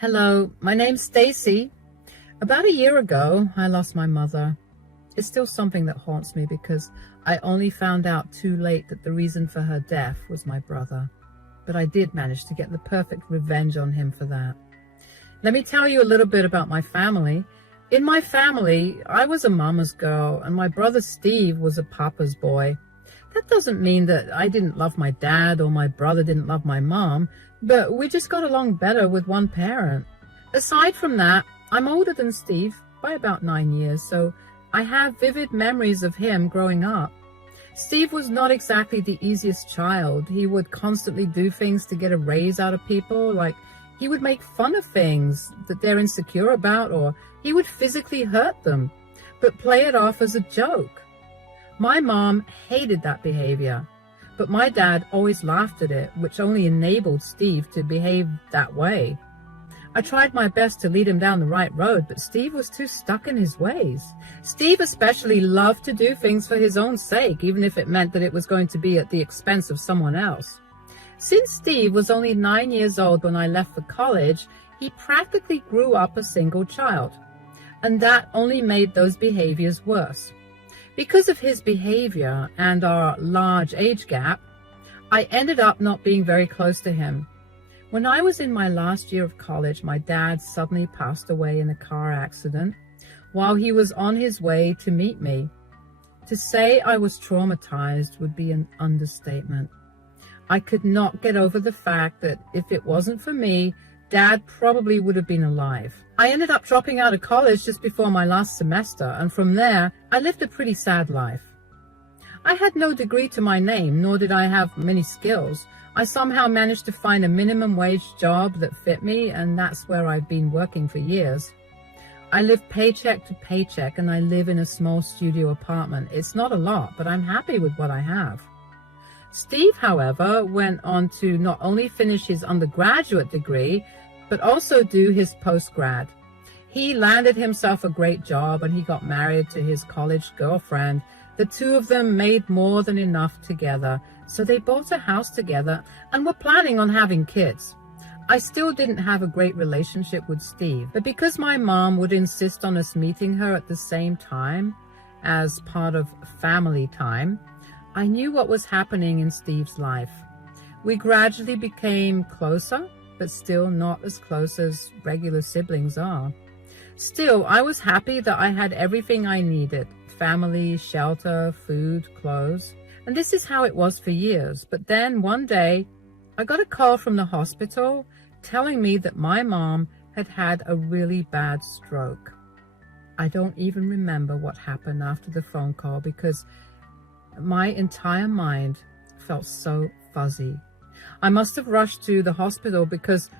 Hello, my name's Stacy. About a year ago, I lost my mother. It's still something that haunts me because I only found out too late that the reason for her death was my brother. But I did manage to get the perfect revenge on him for that. Let me tell you a little bit about my family. In my family, I was a mama's girl and my brother Steve was a papa's boy. That doesn't mean that I didn't love my dad or my brother didn't love my mom, but we just got along better with one parent. Aside from that, I'm older than Steve by about 9 years, so I have vivid memories of him growing up. Steve was not exactly the easiest child. He would constantly do things to get a raise out of people, like he would make fun of things that they're insecure about, or he would physically hurt them, but play it off as a joke. My mom hated that behavior, but my dad always laughed at it, which only enabled Steve to behave that way. I tried my best to lead him down the right road, but Steve was too stuck in his ways. Steve especially loved to do things for his own sake, even if it meant that it was going to be at the expense of someone else. Since Steve was only 9 years old when I left for college, he practically grew up a single child, and that only made those behaviors worse. Because of his behavior and our large age gap, I ended up not being very close to him. When I was in my last year of college, my dad suddenly passed away in a car accident while he was on his way to meet me. To say I was traumatized would be an understatement. I could not get over the fact that if it wasn't for me, Dad probably would have been alive. I ended up dropping out of college just before my last semester, and from there, I lived a pretty sad life. I had no degree to my name, nor did I have many skills. I somehow managed to find a minimum wage job that fit me, and that's where I've been working for years. I live paycheck to paycheck, and I live in a small studio apartment. It's not a lot, but I'm happy with what I have. Steve, however, went on to not only finish his undergraduate degree, but also do his postgrad. He landed himself a great job and he got married to his college girlfriend. The two of them made more than enough together, so they bought a house together and were planning on having kids. I still didn't have a great relationship with Steve, but because my mom would insist on us meeting her at the same time as part of family time, I knew what was happening in Steve's life. We gradually became closer, but still not as close as regular siblings are. Still, I was happy that I had everything I needed: family, shelter, food, clothes. And this is how it was for years. But then one day, I got a call from the hospital telling me that my mom had had a really bad stroke. I don't even remember what happened after the phone call because my entire mind felt so fuzzy. I must have rushed to the hospital because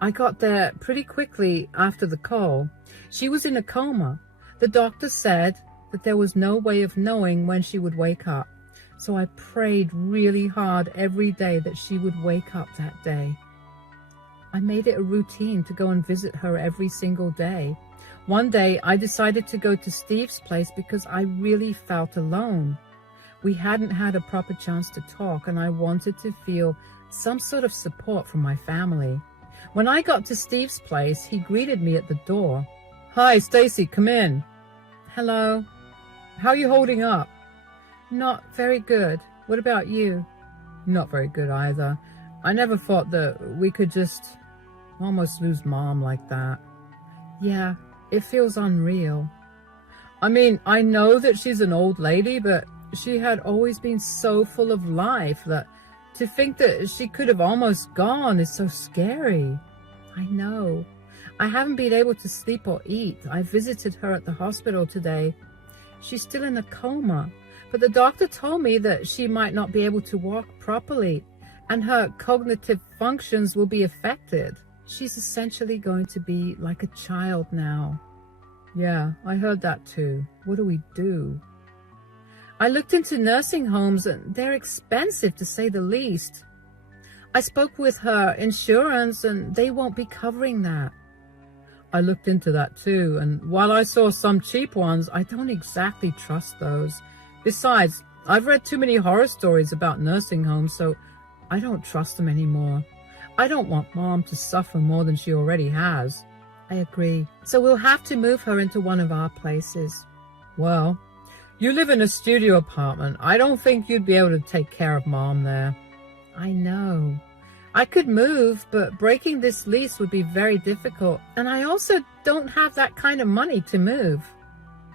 I got there pretty quickly after the call. She was in a coma. The doctor said that there was no way of knowing when she would wake up. So I prayed really hard every day that she would wake up that day. I made it a routine to go and visit her every single day. One day I decided to go to Steve's place because I really felt alone. We hadn't had a proper chance to talk, and I wanted to feel some sort of support from my family. When I got to Steve's place, he greeted me at the door. "Hi, Stacy, come in." "Hello. How are you holding up?" "Not very good. What about you?" "Not very good either. I never thought that we could just almost lose Mom like that." "Yeah, it feels unreal." "I mean, I know that she's an old lady, but she had always been so full of life that to think that she could have almost gone is so scary." "I know. I haven't been able to sleep or eat. I visited her at the hospital today. She's still in a coma, but the doctor told me that she might not be able to walk properly and her cognitive functions will be affected. She's essentially going to be like a child now." "Yeah, I heard that too. What do we do?" I looked into nursing homes and they're expensive to say the least. I spoke with her insurance and they won't be covering that. I looked into that too, and while I saw some cheap ones, I don't exactly trust those. Besides, I've read too many horror stories about nursing homes, so I don't trust them anymore. I don't want Mom to suffer more than she already has. I agree. So we'll have to move her into one of our places. Well, you live in a studio apartment. I don't think you'd be able to take care of Mom there. I know. I could move, but breaking this lease would be very difficult. And I also don't have that kind of money to move.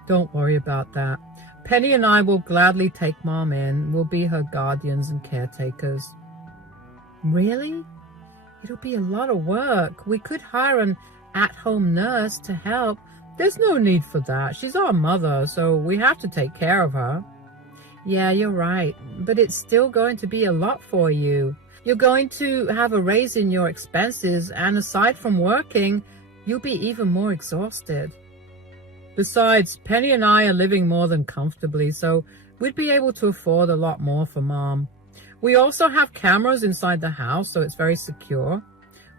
Don't worry about that. Penny and I will gladly take Mom in. We'll be her guardians and caretakers. Really? It'll be a lot of work. We could hire an at-home nurse to help. There's no need for that. She's our mother, so we have to take care of her. Yeah, you're right. But it's still going to be a lot for you. You're going to have a raise in your expenses, and aside from working, you'll be even more exhausted. Besides, Penny and I are living more than comfortably, so we'd be able to afford a lot more for Mom. We also have cameras inside the house, so it's very secure.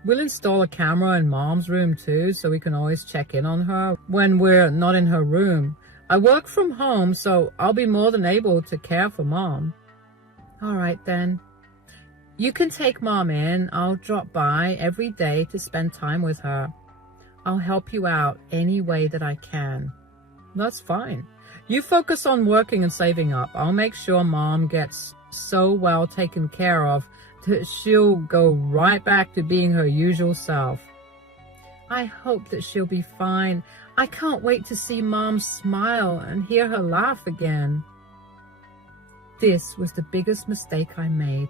We'll install a camera in Mom's room too, so we can always check in on her when we're not in her room. I work from home, so I'll be more than able to care for Mom. All right then. You can take Mom in. I'll drop by every day to spend time with her. I'll help you out any way that I can. That's fine. You focus on working and saving up. I'll make sure Mom gets so well taken care of that she'll go right back to being her usual self. I hope that she'll be fine. I can't wait to see Mom smile and hear her laugh again. This was the biggest mistake I made.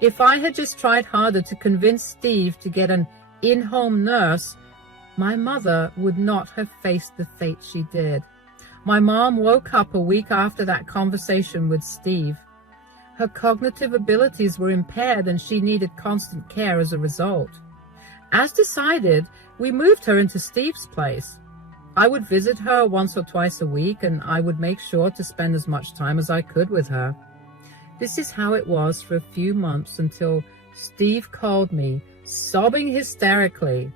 If I had just tried harder to convince Steve to get an in-home nurse, my mother would not have faced the fate she did. My mom woke up a week after that conversation with Steve. Her cognitive abilities were impaired and she needed constant care as a result. As decided, we moved her into Steve's place. I would visit her once or twice a week, and I would make sure to spend as much time as I could with her. This is how it was for a few months until Steve called me, sobbing hysterically.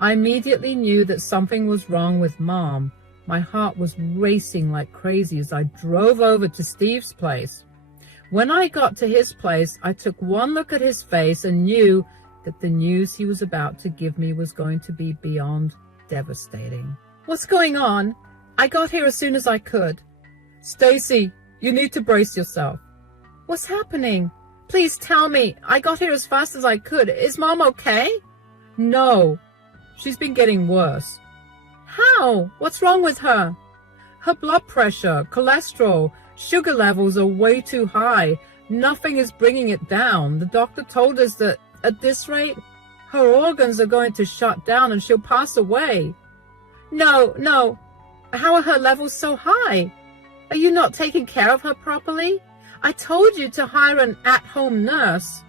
I immediately knew that something was wrong with Mom. My heart was racing like crazy as I drove over to Steve's place. When I got to his place, I took one look at his face and knew that the news he was about to give me was going to be beyond devastating. What's going on? I got here as soon as I could. Stacy, you need to brace yourself. What's happening? Please tell me. I got here as fast as I could. Is Mom okay? No. She's been getting worse. How? What's wrong with her? Her blood pressure, cholesterol, sugar levels are way too high. Nothing is bringing it down. The doctor told us that at this rate, her organs are going to shut down and she'll pass away. No. How are her levels so high? Are you not taking care of her properly? I told you to hire an at-home nurse.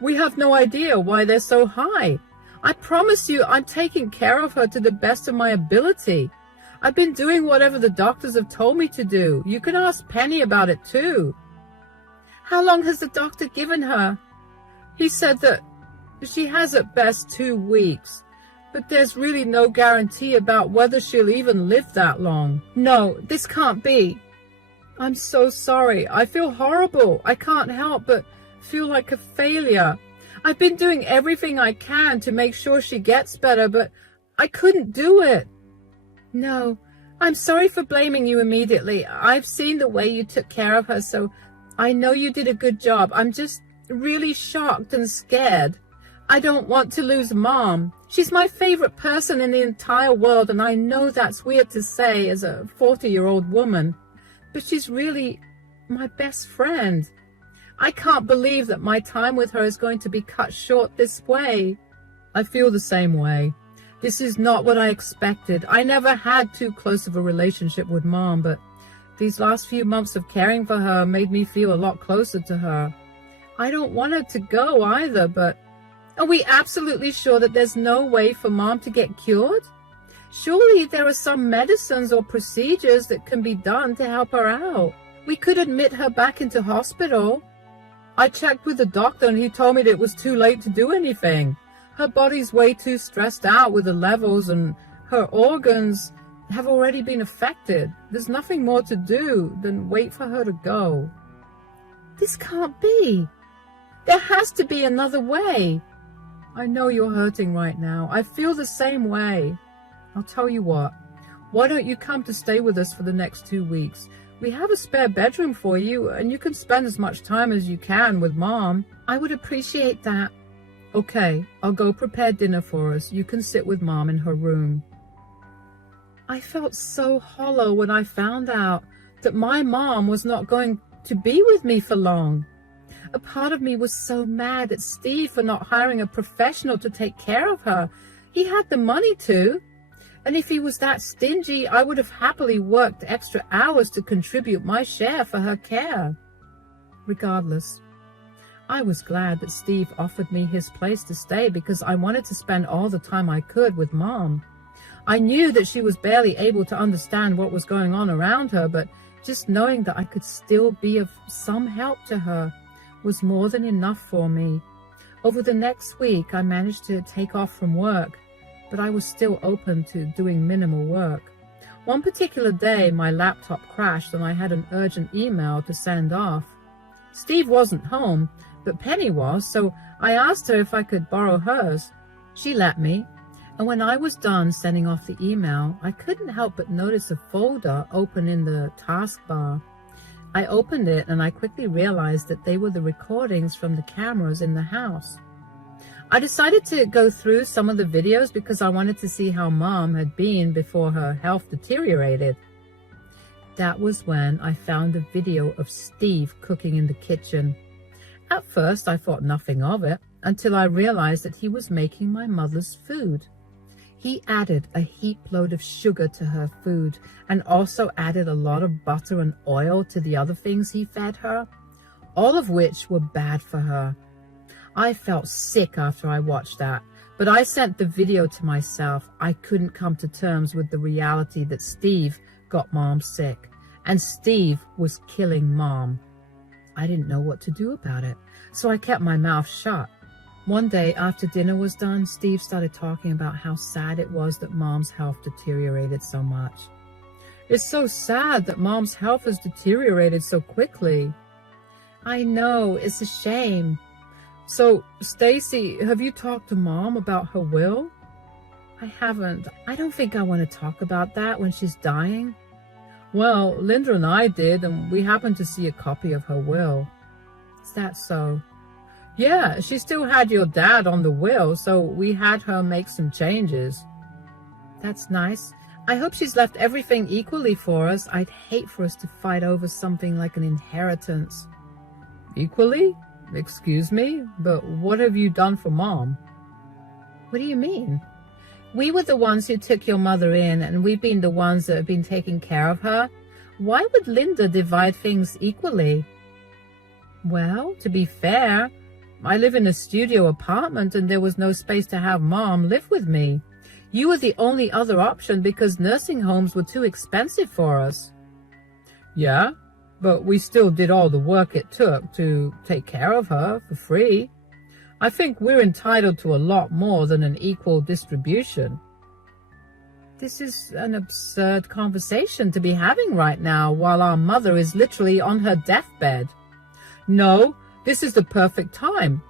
We have no idea why they're so high. I promise you I'm taking care of her to the best of my ability. I've been doing whatever the doctors have told me to do. You can ask Penny about it too. How long has the doctor given her? He said that she has at best 2 weeks, but there's really no guarantee about whether she'll even live that long. No, this can't be. I'm so sorry. I feel horrible. I can't help but feel like a failure. I've been doing everything I can to make sure she gets better, but I couldn't do it. No, I'm sorry for blaming you immediately. I've seen the way you took care of her, so I know you did a good job. I'm just really shocked and scared. I don't want to lose Mom. She's my favorite person in the entire world, and I know that's weird to say as a 40-year-old woman, but she's really my best friend. I can't believe that my time with her is going to be cut short this way. I feel the same way. This is not what I expected. I never had too close of a relationship with Mom, but these last few months of caring for her made me feel a lot closer to her. I don't want her to go either, but are we absolutely sure that there's no way for Mom to get cured? Surely there are some medicines or procedures that can be done to help her out. We could admit her back into hospital. I checked with the doctor and he told me that it was too late to do anything. Her body's way too stressed out with the levels and her organs have already been affected. There's nothing more to do than wait for her to go. This can't be. There has to be another way. I know you're hurting right now. I feel the same way. I'll tell you what. Why don't you come to stay with us for the next 2 weeks? We have a spare bedroom for you, and you can spend as much time as you can with Mom. I would appreciate that. Okay, I'll go prepare dinner for us. You can sit with Mom in her room. I felt so hollow when I found out that my mom was not going to be with me for long. A part of me was so mad at Steve for not hiring a professional to take care of her. He had the money to. And if he was that stingy, I would have happily worked extra hours to contribute my share for her care. Regardless, I was glad that Steve offered me his place to stay because I wanted to spend all the time I could with Mom. I knew that she was barely able to understand what was going on around her, but just knowing that I could still be of some help to her was more than enough for me. Over the next week, I managed to take off from work, but I was still open to doing minimal work. One particular day, my laptop crashed and I had an urgent email to send off. Steve wasn't home, but Penny was, so I asked her if I could borrow hers. She let me, and when I was done sending off the email, I couldn't help but notice a folder open in the taskbar. I opened it and I quickly realized that they were the recordings from the cameras in the house. I decided to go through some of the videos because I wanted to see how Mom had been before her health deteriorated. That was when I found a video of Steve cooking in the kitchen. At first, I thought nothing of it until I realized that he was making my mother's food. He added a heap load of sugar to her food and also added a lot of butter and oil to the other things he fed her, all of which were bad for her. I felt sick after I watched that, but I sent the video to myself. I couldn't come to terms with the reality that Steve got Mom sick, and Steve was killing Mom. I didn't know what to do about it, so I kept my mouth shut. One day after dinner was done, Steve started talking about how sad it was that Mom's health deteriorated so much. It's so sad that Mom's health has deteriorated so quickly. I know, it's a shame. So, Stacy, have you talked to Mom about her will? I haven't. I don't think I want to talk about that when she's dying. Well, Linda and I did, and we happened to see a copy of her will. Is that so? Yeah, she still had your dad on the will, so we had her make some changes. That's nice. I hope she's left everything equally for us. I'd hate for us to fight over something like an inheritance. Equally? Excuse me, but what have you done for Mom? What do you mean? We were the ones who took your mother in, and we've been the ones that have been taking care of her. Why would Linda divide things equally? Well, to be fair, I live in a studio apartment and there was no space to have Mom live with me. You were the only other option because nursing homes were too expensive for us. Yeah? But we still did all the work it took to take care of her for free. I think we're entitled to a lot more than an equal distribution. This is an absurd conversation to be having right now while our mother is literally on her deathbed. No, this is the perfect time.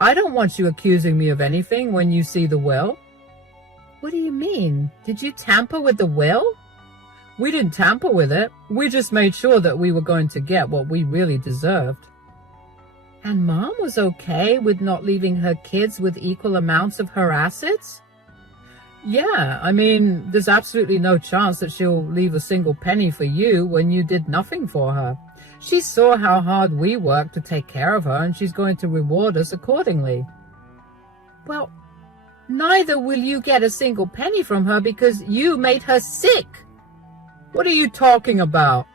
I don't want you accusing me of anything when you see the will. What do you mean? Did you tamper with the will? We didn't tamper with it. We just made sure that we were going to get what we really deserved. And Mom was okay with not leaving her kids with equal amounts of her assets? Yeah, I mean, there's absolutely no chance that she'll leave a single penny for you when you did nothing for her. She saw how hard we worked to take care of her, and she's going to reward us accordingly. Well, neither will you get a single penny from her because you made her sick. What are you talking about?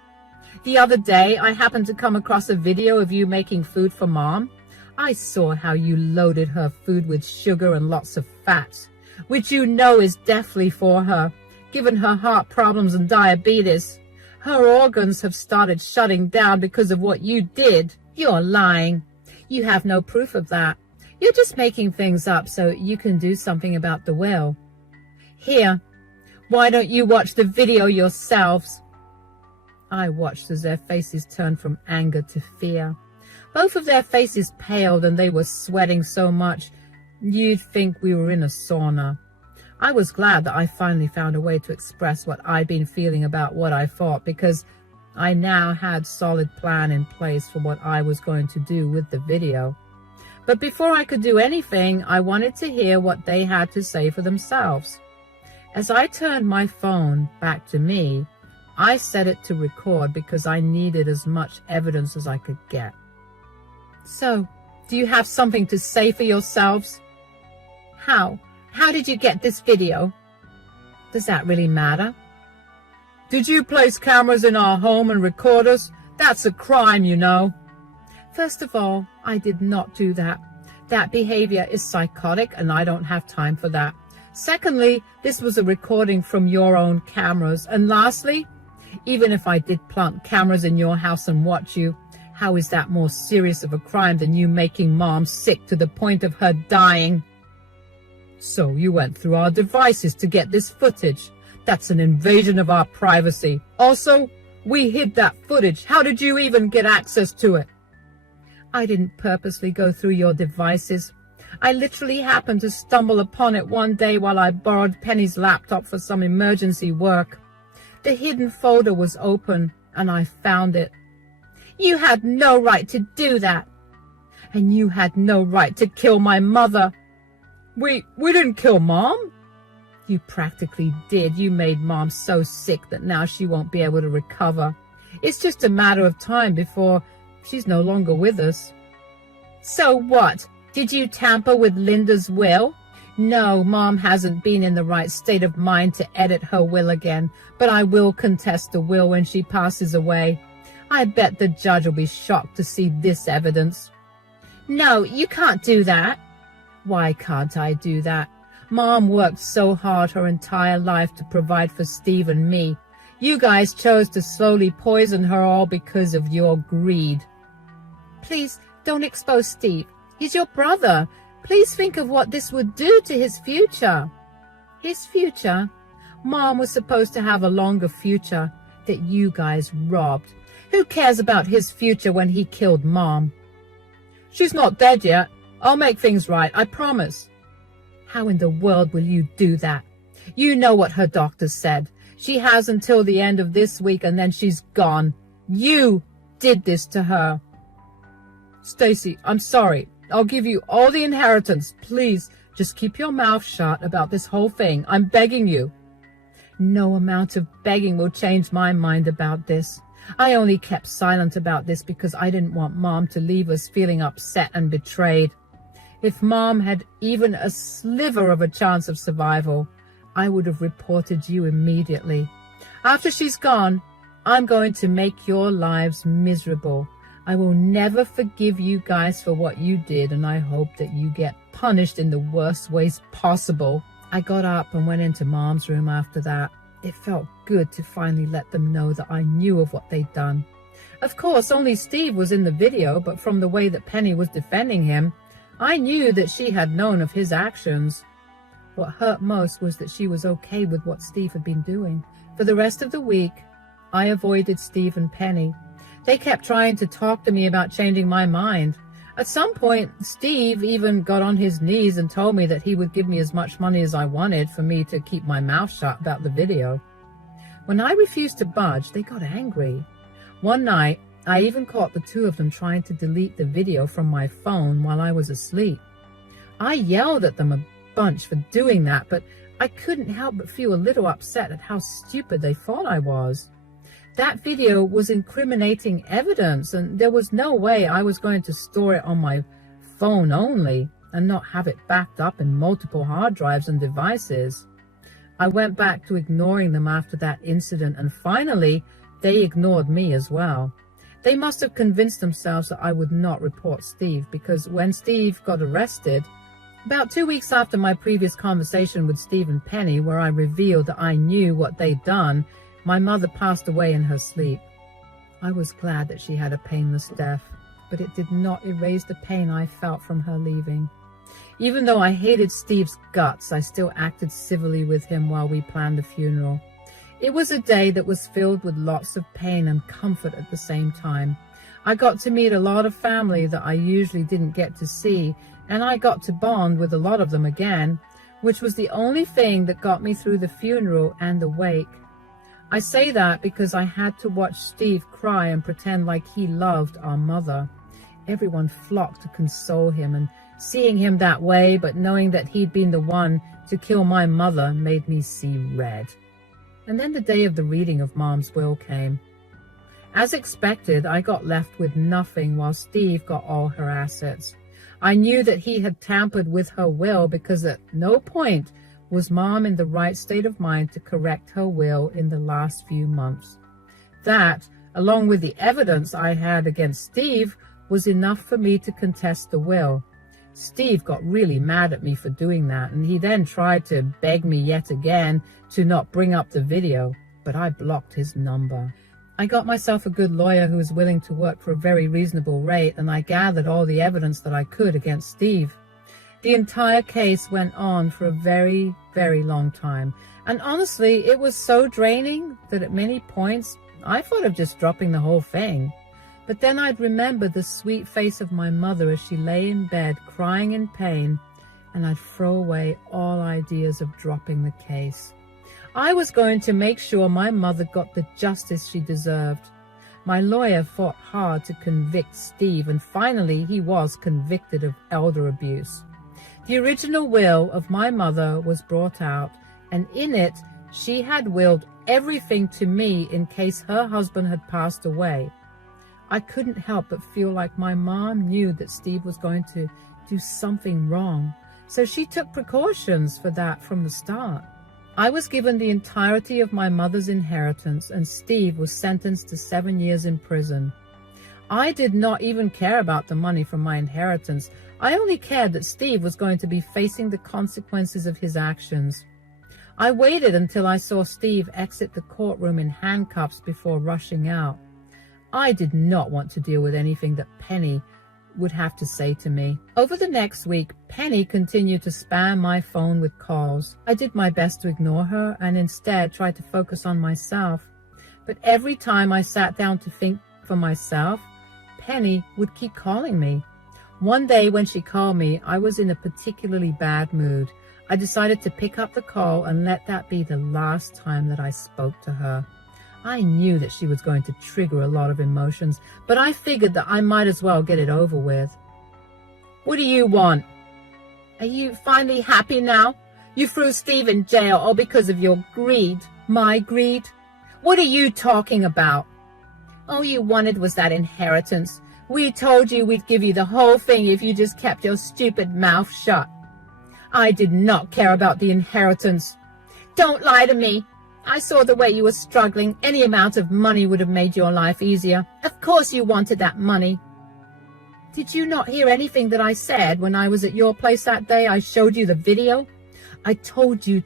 The other day, I happened to come across a video of you making food for Mom. I saw how you loaded her food with sugar and lots of fat, which you know is deathly for her, given her heart problems and diabetes. Her organs have started shutting down because of what you did. You're lying. You have no proof of that. You're just making things up so you can do something about the will. Here, why don't you watch the video yourselves? I watched as their faces turned from anger to fear. Both of their faces paled and they were sweating so much You'd think we were in a sauna. I was glad that I finally found a way to express what I'd been feeling about what I thought, because I now had a solid plan in place for what I was going to do with the video. But before I could do anything, I wanted to hear what they had to say for themselves. As I turned my phone back to me, I set it to record because I needed as much evidence as I could get. So, do you have something to say for yourselves? How did you get this video? Does that really matter? Did you place cameras in our home and record us? That's a crime, you know. First of all, I did not do that. That behavior is psychotic and I don't have time for that. Secondly, this was a recording from your own cameras. And lastly, even if I did plant cameras in your house and watch you, how is that more serious of a crime than you making Mom sick to the point of her dying? So you went through our devices to get this footage. That's an invasion of our privacy. Also, we hid that footage. How did you even get access to it? I didn't purposely go through your devices. I literally happened to stumble upon it one day while I borrowed Penny's laptop for some emergency work. The hidden folder was open and I found it. You had no right to do that. And you had no right to kill my mother. We didn't kill Mom. You practically did. You made Mom so sick that now she won't be able to recover. It's just a matter of time before she's no longer with us. So what? Did you tamper with Linda's will? No, Mom hasn't been in the right state of mind to edit her will again, but I will contest the will when she passes away. I bet the judge will be shocked to see this evidence. No, you can't do that. Why can't I do that? Mom worked so hard her entire life to provide for Steve and me. You guys chose to slowly poison her all because of your greed. Please don't expose Steve. He's your brother. Please think of what this would do to his future. His future? Mom was supposed to have a longer future that you guys robbed. Who cares about his future when he killed Mom? She's not dead yet. I'll make things right, I promise. How in the world will you do that? You know what her doctor said. She has until the end of this week and then she's gone. You did this to her. Stacy, I'm sorry. I'll give you all the inheritance. Please, just keep your mouth shut about this whole thing. I'm begging you. No amount of begging will change my mind about this. I only kept silent about this because I didn't want Mom to leave us feeling upset and betrayed. If Mom had even a sliver of a chance of survival, I would have reported you immediately. After she's gone, I'm going to make your lives miserable. I will never forgive you guys for what you did, and I hope that you get punished in the worst ways possible. I got up and went into Mom's room after that. It felt good to finally let them know that I knew of what they'd done. Of course, only Steve was in the video, but from the way that Penny was defending him, I knew that she had known of his actions. What hurt most was that she was okay with what Steve had been doing. For the rest of the week, I avoided Steve and Penny. They kept trying to talk to me about changing my mind. At some point, Steve even got on his knees and told me that he would give me as much money as I wanted for me to keep my mouth shut about the video. When I refused to budge, they got angry. One night, I even caught the two of them trying to delete the video from my phone while I was asleep. I yelled at them a bunch for doing that, but I couldn't help but feel a little upset at how stupid they thought I was. That video was incriminating evidence, and there was no way I was going to store it on my phone only and not have it backed up in multiple hard drives and devices. I went back to ignoring them after that incident, and finally, they ignored me as well. They must have convinced themselves that I would not report Steve, because when Steve got arrested, about 2 weeks after my previous conversation with Steve and Penny, where I revealed that I knew what they'd done, my mother passed away in her sleep. I was glad that she had a painless death, but it did not erase the pain I felt from her leaving. Even though I hated Steve's guts, I still acted civilly with him while we planned the funeral. It was a day that was filled with lots of pain and comfort at the same time. I got to meet a lot of family that I usually didn't get to see, and I got to bond with a lot of them again, which was the only thing that got me through the funeral and the wake. I say that because I had to watch Steve cry and pretend like he loved our mother. Everyone flocked to console him, and seeing him that way, but knowing that he'd been the one to kill my mother, made me see red. And then the day of the reading of Mom's will came. As expected, I got left with nothing while Steve got all her assets. I knew that he had tampered with her will because at no point was Mom in the right state of mind to correct her will in the last few months. That, along with the evidence I had against Steve, was enough for me to contest the will. Steve got really mad at me for doing that, and he then tried to beg me yet again to not bring up the video, but I blocked his number. I got myself a good lawyer who was willing to work for a very reasonable rate, and I gathered all the evidence that I could against Steve. The entire case went on for a very, very long time, and honestly, it was so draining that at many points I thought of just dropping the whole thing. But then I'd remember the sweet face of my mother as she lay in bed crying in pain, and I'd throw away all ideas of dropping the case. I was going to make sure my mother got the justice she deserved. My lawyer fought hard to convict Steve, and finally he was convicted of elder abuse. The original will of my mother was brought out, and in it she had willed everything to me in case her husband had passed away. I couldn't help but feel like my mom knew that Steve was going to do something wrong, so she took precautions for that from the start. I was given the entirety of my mother's inheritance, and Steve was sentenced to 7 years in prison. I did not even care about the money from my inheritance. I only cared that Steve was going to be facing the consequences of his actions. I waited until I saw Steve exit the courtroom in handcuffs before rushing out. I did not want to deal with anything that Penny would have to say to me. Over the next week, Penny continued to spam my phone with calls. I did my best to ignore her and instead tried to focus on myself. But every time I sat down to think for myself, Penny would keep calling me. One day when she called me, I was in a particularly bad mood. I decided to pick up the call and let that be the last time that I spoke to her. I knew that she was going to trigger a lot of emotions, but I figured that I might as well get it over with. What do you want? Are you finally happy now? You threw Steve in jail all because of your greed, my greed? What are you talking about? All you wanted was that inheritance. We told you we'd give you the whole thing if you just kept your stupid mouth shut. I did not care about the inheritance. Don't lie to me. I saw the way you were struggling. Any amount of money would have made your life easier. Of course you wanted that money. Did you not hear anything that I said when I was at your place that day? I showed you the video. I told you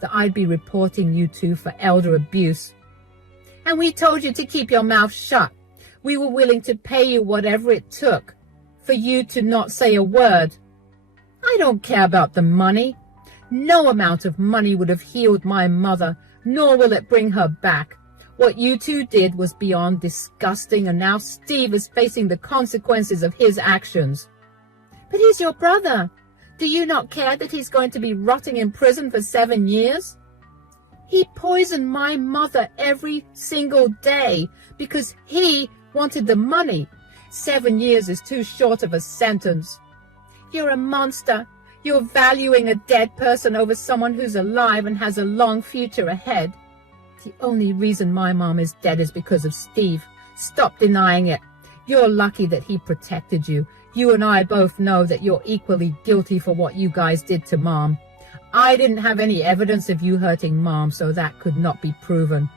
that I'd be reporting you two for elder abuse. And we told you to keep your mouth shut. We were willing to pay you whatever it took for you to not say a word. I don't care about the money. No amount of money would have healed my mother, nor will it bring her back. What you two did was beyond disgusting, and now Steve is facing the consequences of his actions. But he's your brother. Do you not care that he's going to be rotting in prison for 7 years? He poisoned my mother every single day because he wanted the money. 7 years is too short of a sentence. You're a monster. You're valuing a dead person over someone who's alive and has a long future ahead. The only reason my mom is dead is because of Steve. Stop denying it. You're lucky that he protected you. You and I both know that you're equally guilty for what you guys did to Mom. I didn't have any evidence of you hurting Mom, so that could not be proven.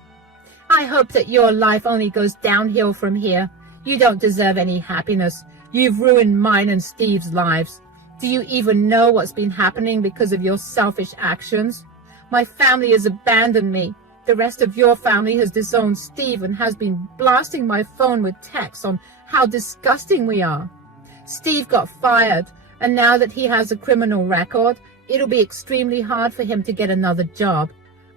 I hope that your life only goes downhill from here. You don't deserve any happiness. You've ruined mine and Steve's lives. Do you even know what's been happening because of your selfish actions? My family has abandoned me. The rest of your family has disowned Steve and has been blasting my phone with texts on how disgusting we are. Steve got fired, and now that he has a criminal record, it'll be extremely hard for him to get another job.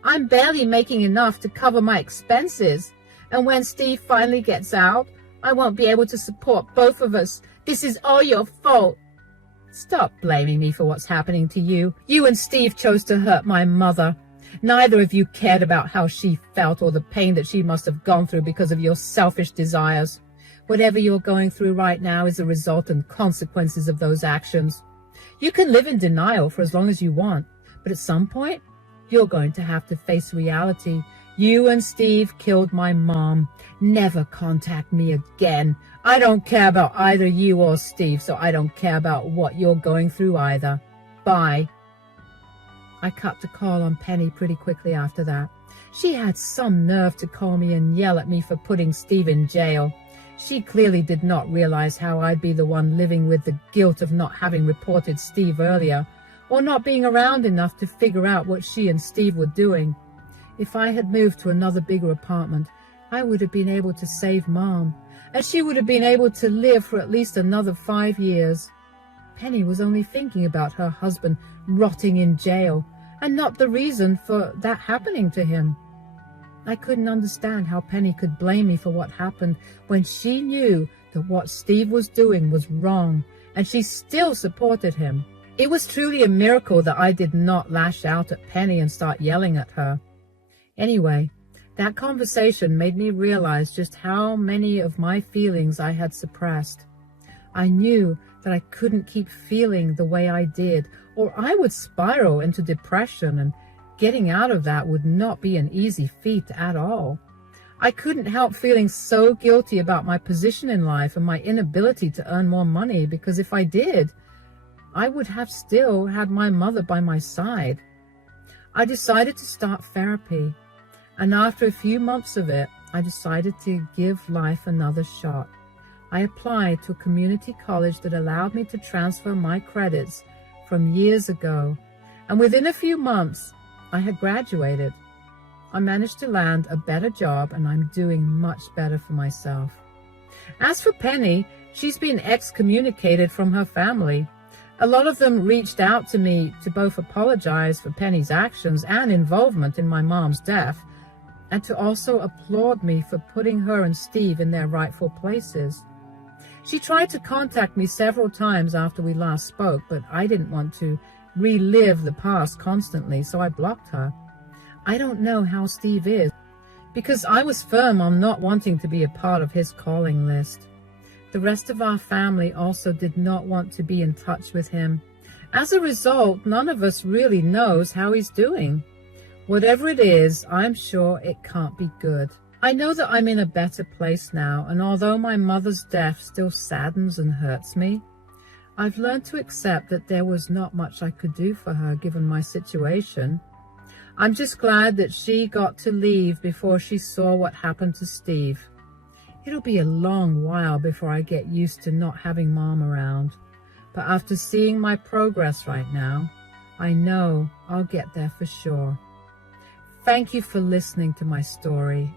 I'm barely making enough to cover my expenses, and when Steve finally gets out, I won't be able to support both of us. This is all your fault. Stop blaming me for what's happening to you. You and Steve chose to hurt my mother. Neither of you cared about how she felt or the pain that she must have gone through because of your selfish desires. Whatever you're going through right now is a result and consequences of those actions. You can live in denial for as long as you want, but at some point, you're going to have to face reality. You and Steve killed my mom. Never contact me again. I don't care about either you or Steve, so I don't care about what you're going through either. Bye. I cut the call on Penny pretty quickly after that. She had some nerve to call me and yell at me for putting Steve in jail. She clearly did not realize how I'd be the one living with the guilt of not having reported Steve earlier, or not being around enough to figure out what she and Steve were doing. If I had moved to another bigger apartment, I would have been able to save Mom, and she would have been able to live for at least another 5 years. Penny was only thinking about her husband rotting in jail, and not the reason for that happening to him. I couldn't understand how Penny could blame me for what happened when she knew that what Steve was doing was wrong, and she still supported him. It was truly a miracle that I did not lash out at Penny and start yelling at her. Anyway, that conversation made me realize just how many of my feelings I had suppressed. I knew that I couldn't keep feeling the way I did, or I would spiral into depression, and getting out of that would not be an easy feat at all. I couldn't help feeling so guilty about my position in life and my inability to earn more money, because if I did, I would have still had my mother by my side. I decided to start therapy, and after a few months of it, I decided to give life another shot. I applied to a community college that allowed me to transfer my credits from years ago, and within a few months, I had graduated. I managed to land a better job, and I'm doing much better for myself. As for Penny, she's been excommunicated from her family. A lot of them reached out to me to both apologize for Penny's actions and involvement in my mom's death, and to also applaud me for putting her and Steve in their rightful places. She tried to contact me several times after we last spoke, but I didn't want to relive the past constantly, so I blocked her. I don't know how Steve is, because I was firm on not wanting to be a part of his calling list. The rest of our family also did not want to be in touch with him. As a result, none of us really knows how he's doing. Whatever it is, I'm sure it can't be good. I know that I'm in a better place now, and although my mother's death still saddens and hurts me, I've learned to accept that there was not much I could do for her given my situation. I'm just glad that she got to leave before she saw what happened to Steve. It'll be a long while before I get used to not having Mom around, but after seeing my progress right now, I know I'll get there for sure. Thank you for listening to my story.